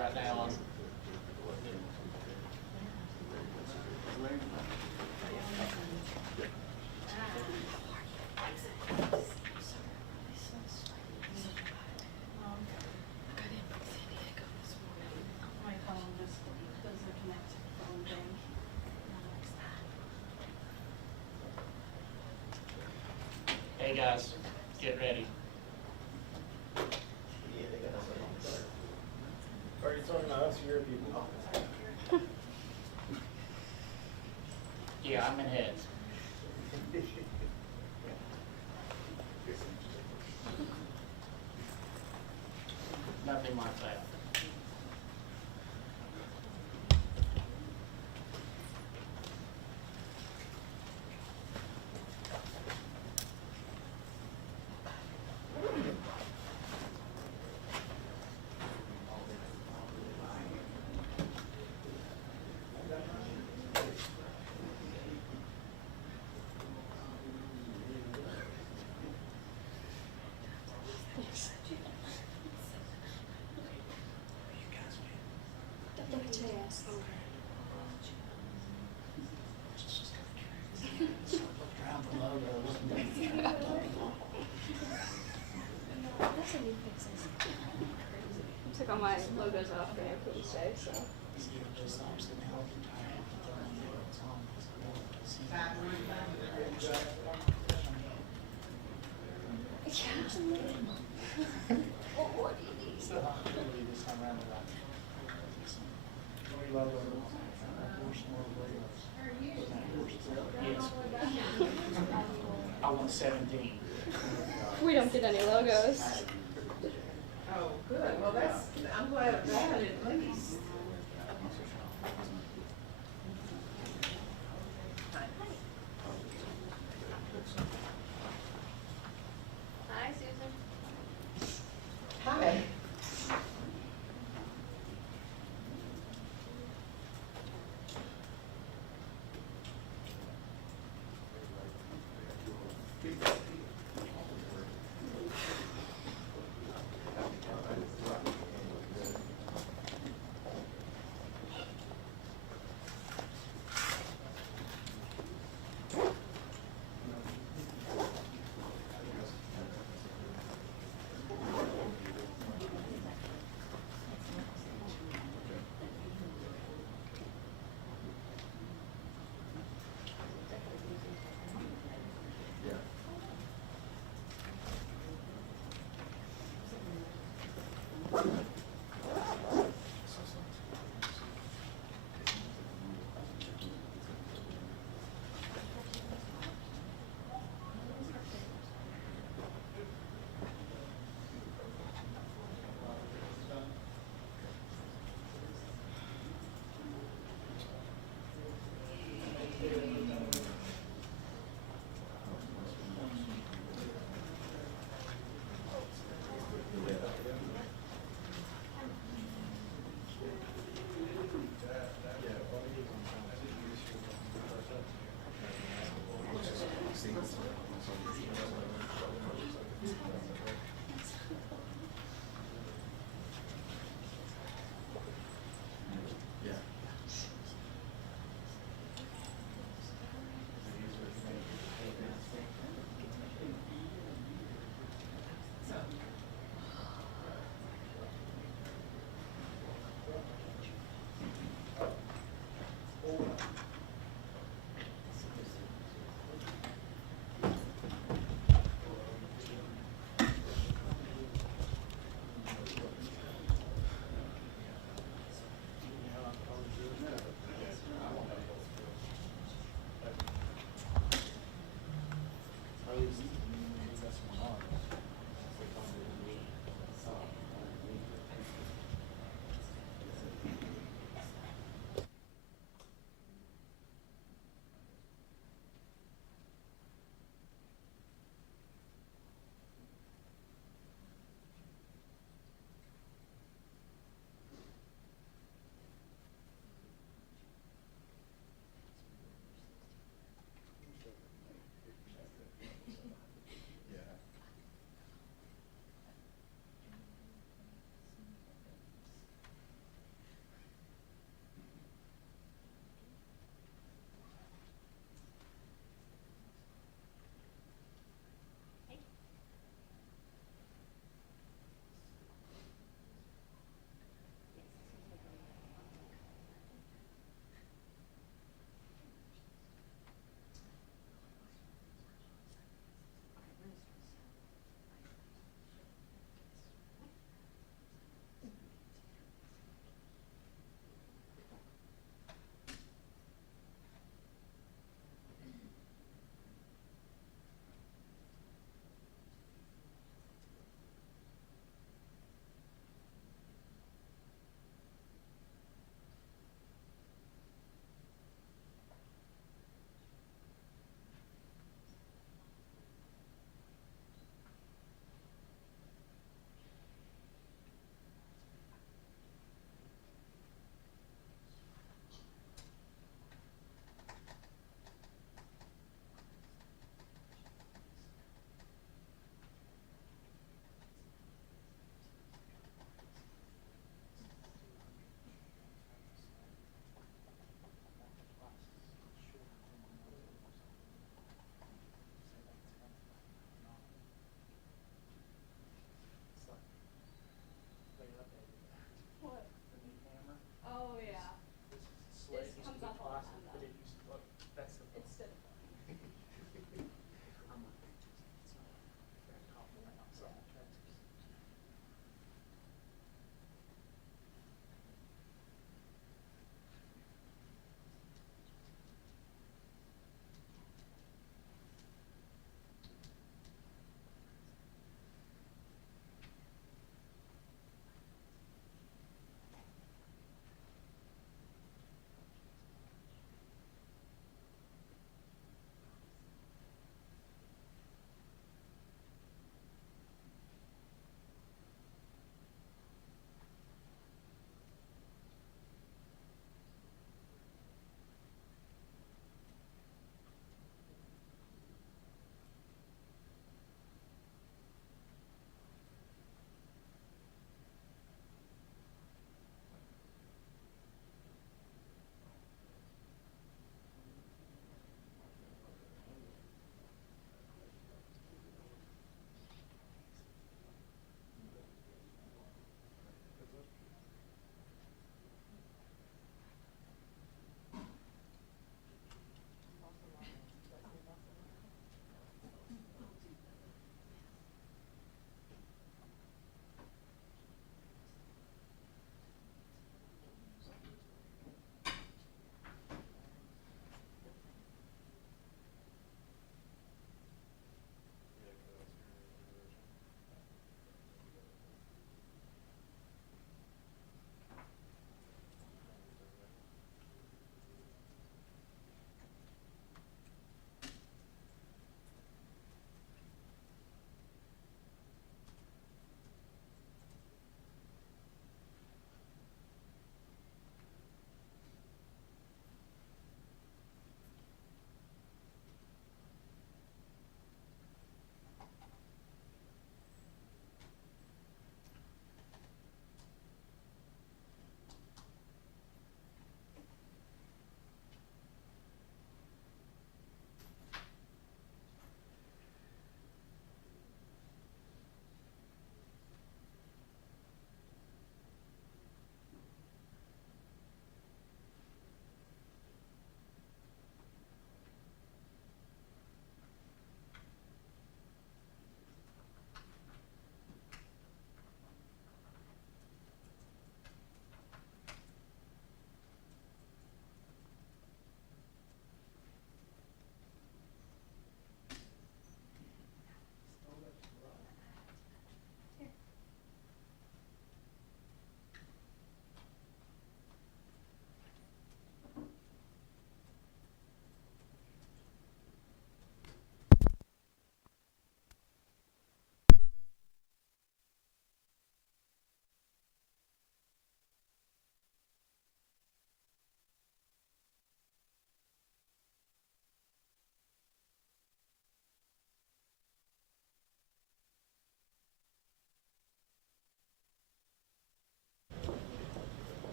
right now. My phone just doesn't connect to the phone thing. Hey guys, get ready. Are you talking about us or your people? Yeah, I'm in heads. Nothing like that. Took all my logos off for Employees Day, so. What do you need? Yes. I want 17. We don't get any logos. Oh, good. Well, that's, I'm glad of that at least. Hi, Susan. Hi.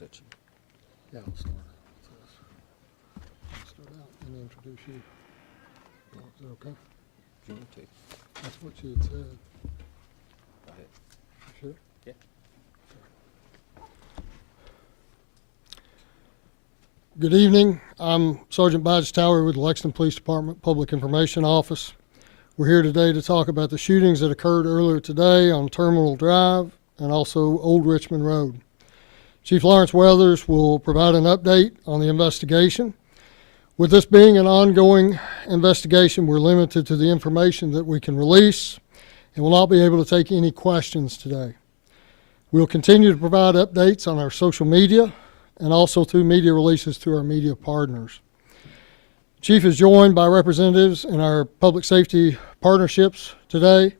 that you? Yeah, I'll start out. I'll start out and introduce you. Is that okay? If you want to. That's what you had said. Go ahead. You sure? Yeah. Good evening. I'm Sergeant Badge Tower with the Lexington Police Department Public Information Office. We're here today to talk about the shootings that occurred earlier today on Terminal Drive and also Old Richmond Road. Chief Lawrence Weathers will provide an update on the investigation. With this being an ongoing investigation, we're limited to the information that we can release and will not be able to take any questions today. We'll continue to provide updates on our social media and also through media releases to our media partners. Chief is joined by representatives in our public safety partnerships today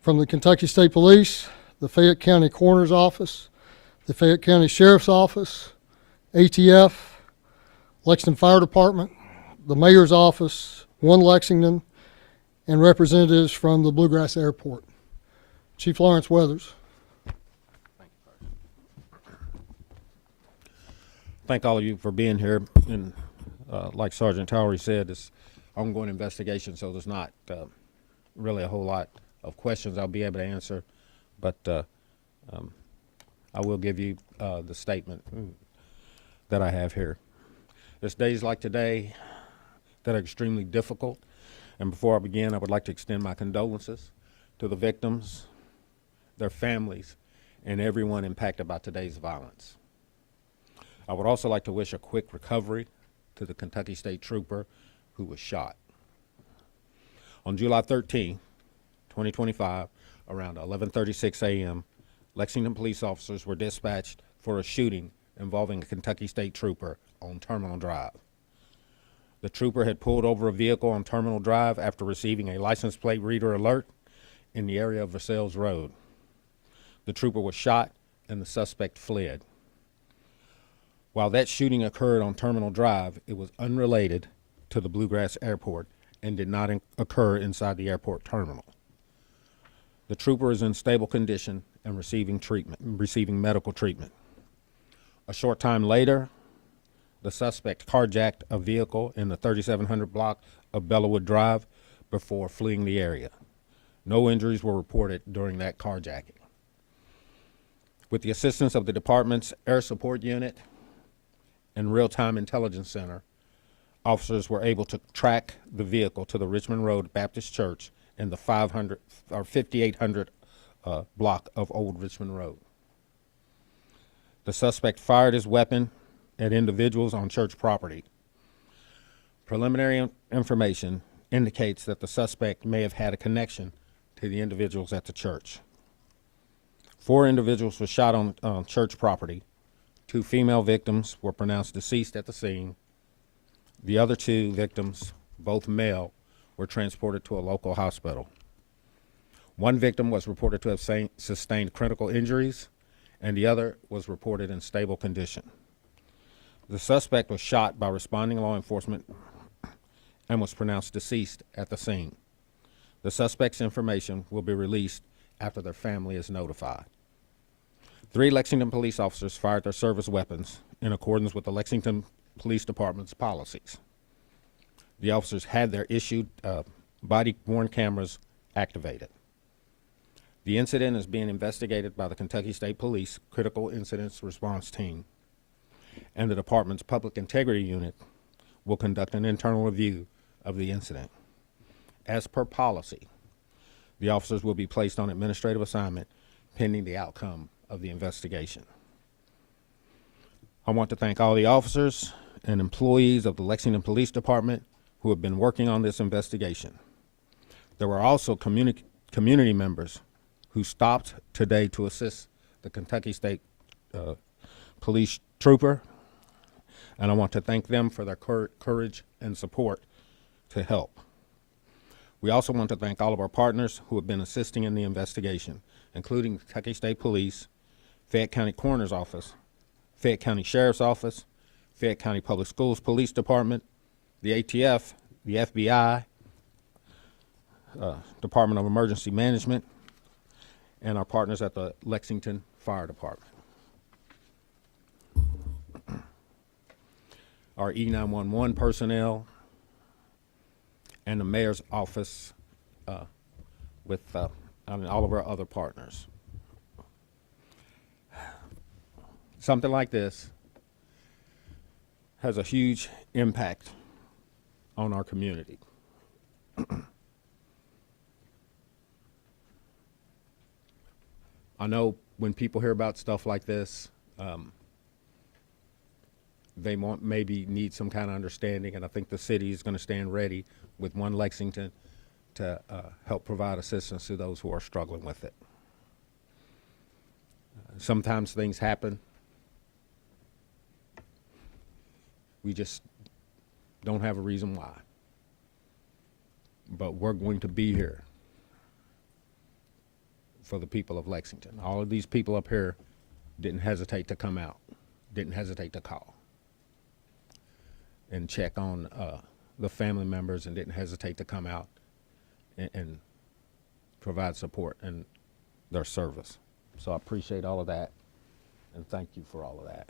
from the Kentucky State Police, the Fayette County Coroner's Office, the Fayette County Sheriff's Office, ATF, Lexington Fire Department, the Mayor's Office, One Lexington, and representatives from the Bluegrass Airport. Chief Lawrence Weathers. Thank all of you for being here. And like Sergeant Towery said, it's ongoing investigation, so there's not really a whole lot of questions I'll be able to answer, but I will give you the statement that I have here. There's days like today that are extremely difficult, and before I begin, I would like to extend my condolences to the victims, their families, and everyone impacted by today's violence. I would also like to wish a quick recovery to the Kentucky State Trooper who was shot. On July 13, 2025, around 11:36 a.m., Lexington police officers were dispatched for a shooting involving a Kentucky State Trooper on Terminal Drive. The trooper had pulled over a vehicle on Terminal Drive after receiving a license plate reader alert in the area of Versailles Road. The trooper was shot and the suspect fled. While that shooting occurred on Terminal Drive, it was unrelated to the Bluegrass Airport and did not occur inside the airport terminal. The trooper is in stable condition and receiving medical treatment. A short time later, the suspect carjacked a vehicle in the 3700 block of Bellawood Drive before fleeing the area. No injuries were reported during that carjacking. With the assistance of the department's Air Support Unit and Real-Time Intelligence Center, officers were able to track the vehicle to the Richmond Road Baptist Church in the 5800 block of Old Richmond Road. The suspect fired his weapon at individuals on church property. Preliminary information indicates that the suspect may have had a connection to the individuals at the church. 4 individuals were shot on church property. 2 female victims were pronounced deceased at the scene. The other 2 victims, both male, were transported to a local hospital. 1 victim was reported to have sustained critical injuries, and the other was reported in stable condition. The suspect was shot by responding law enforcement and was pronounced deceased at the scene. The suspect's information will be released after their family is notified. 3 Lexington police officers fired their service weapons in accordance with the Lexington Police Department's policies. The officers had their issued body-worn cameras activated. The incident is being investigated by the Kentucky State Police Critical Incidents Response Team, and the department's Public Integrity Unit will conduct an internal review of the incident. As per policy, the officers will be placed on administrative assignment pending the outcome of the investigation. I want to thank all the officers and employees of the Lexington Police Department who have been working on this investigation. There were also community members who stopped today to assist the Kentucky State Police Trooper, and I want to thank them for their courage and support to help. We also want to thank all of our partners who have been assisting in the investigation, including Kentucky State Police, Fayette County Coroner's Office, Fayette County Sheriff's Office, Fayette County Public Schools Police Department, the ATF, the FBI, Department of Emergency Management, and our partners at the Lexington Fire Department. our E911 personnel, and the mayor's office with all of our other partners. Something like this has a huge impact on our community. I know when people hear about stuff like this, they maybe need some kind of understanding, and I think the city is going to stand ready with One Lexington to help provide assistance to those who are struggling with it. Sometimes things happen. We just don't have a reason why. But we're going to be here for the people of Lexington. All of these people up here didn't hesitate to come out, didn't hesitate to call and check on the family members, and didn't hesitate to come out and provide support and their service. So I appreciate all of that, and thank you for all of that.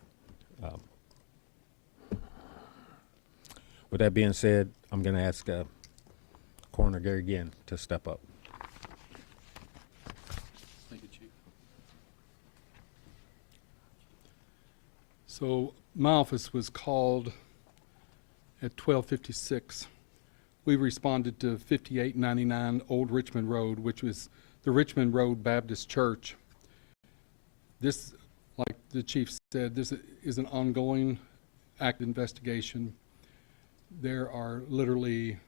With that being said, I'm going to ask Coroner Gary Ginn to step up. Thank you, Chief. So my office was called at 12:56. We responded to 5899 Old Richmond Road, which was the Richmond Road Baptist Church. This, like the chief said, this is an ongoing active investigation. There are literally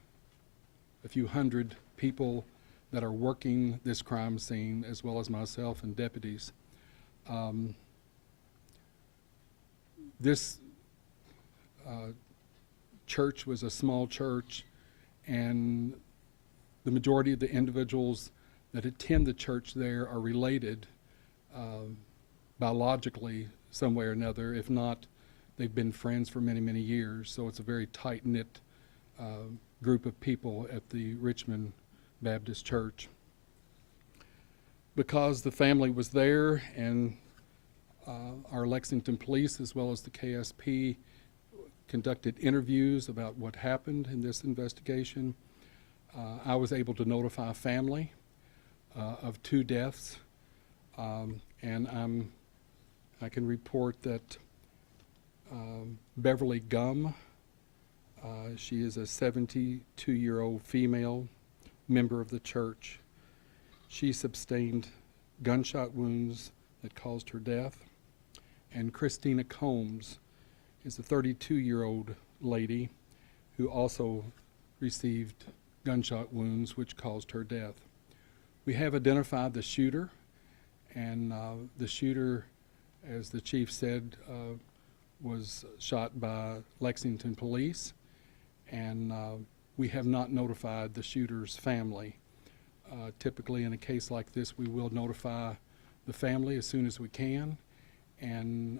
a few hundred people that are working this crime scene, as well as myself and deputies. This church was a small church, and the majority of the individuals that attend the church there are related biologically some way or another. If not, they've been friends for many, many years. So it's a very tight-knit group of people at the Richmond Baptist Church. Because the family was there, and our Lexington police, as well as the KSP, conducted interviews about what happened in this investigation, I was able to notify family of 2 deaths, and I can report that Beverly Gum, she is a 72-year-old female member of the church. She sustained gunshot wounds that caused her death. And Christina Combs is a 32-year-old lady who also received gunshot wounds which caused her death. We have identified the shooter, and the shooter, as the chief said, was shot by Lexington police, and we have not notified the shooter's family. Typically in a case like this, we will notify the family as soon as we can, and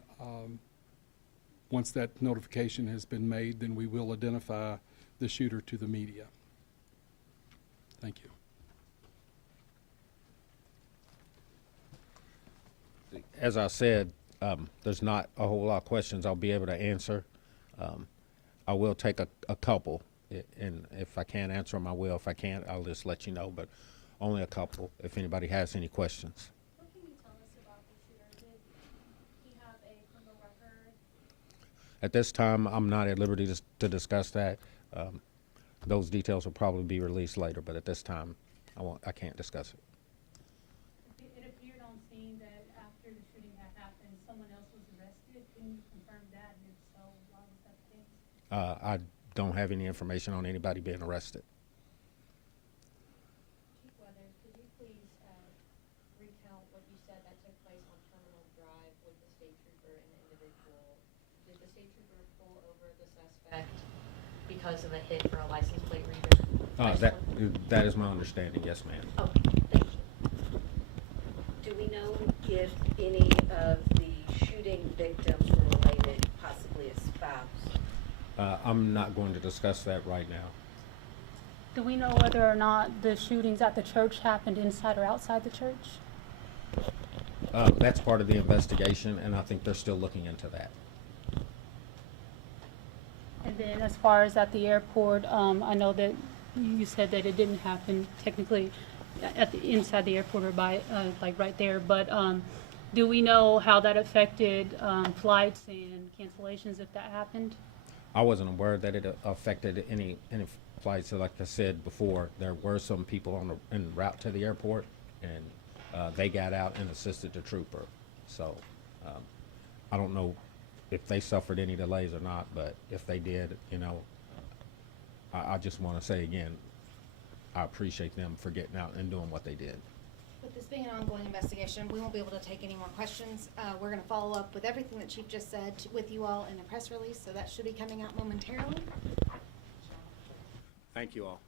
once that notification has been made, then we will identify the shooter to the media. Thank you. As I said, there's not a whole lot of questions I'll be able to answer. I will take a couple, and if I can't answer them, I will. If I can't, I'll just let you know, but only a couple if anybody has any questions. What can you tell us about the shooter? Did he have a criminal record? At this time, I'm not at liberty to discuss that. Those details will probably be released later, but at this time, I can't discuss it. It appeared on scene that after the shooting had happened, someone else was arrested. Can you confirm that? And if so, why was that the case? I don't have any information on anybody being arrested. Chief Weathers, could you please recount what you said that took place on Terminal Drive with the state trooper and the individual? Did the state trooper pull over the suspect because of a hit for a license plate reader? That is my understanding, yes, ma'am. Oh, thank you. Do we know if any of the shooting victims were related, possibly a spouse? I'm not going to discuss that right now. Do we know whether or not the shootings at the church happened inside or outside the church? That's part of the investigation, and I think they're still looking into that. then as far as at the airport, I know that you said that it didn't happen technically at the, inside the airport or by, like right there, but, do we know how that affected, flights and cancellations if that happened? I wasn't aware that it affected any flights. So like I said before, there were some people on the en route to the airport, and they got out and assisted the trooper. So I don't know if they suffered any delays or not, but if they did, you know, I just want to say again, I appreciate them for getting out and doing what they did. With this being an ongoing investigation, we won't be able to take any more questions. We're going to follow up with everything that Chief just said with you all in a press release, so that should be coming out momentarily. Thank you all.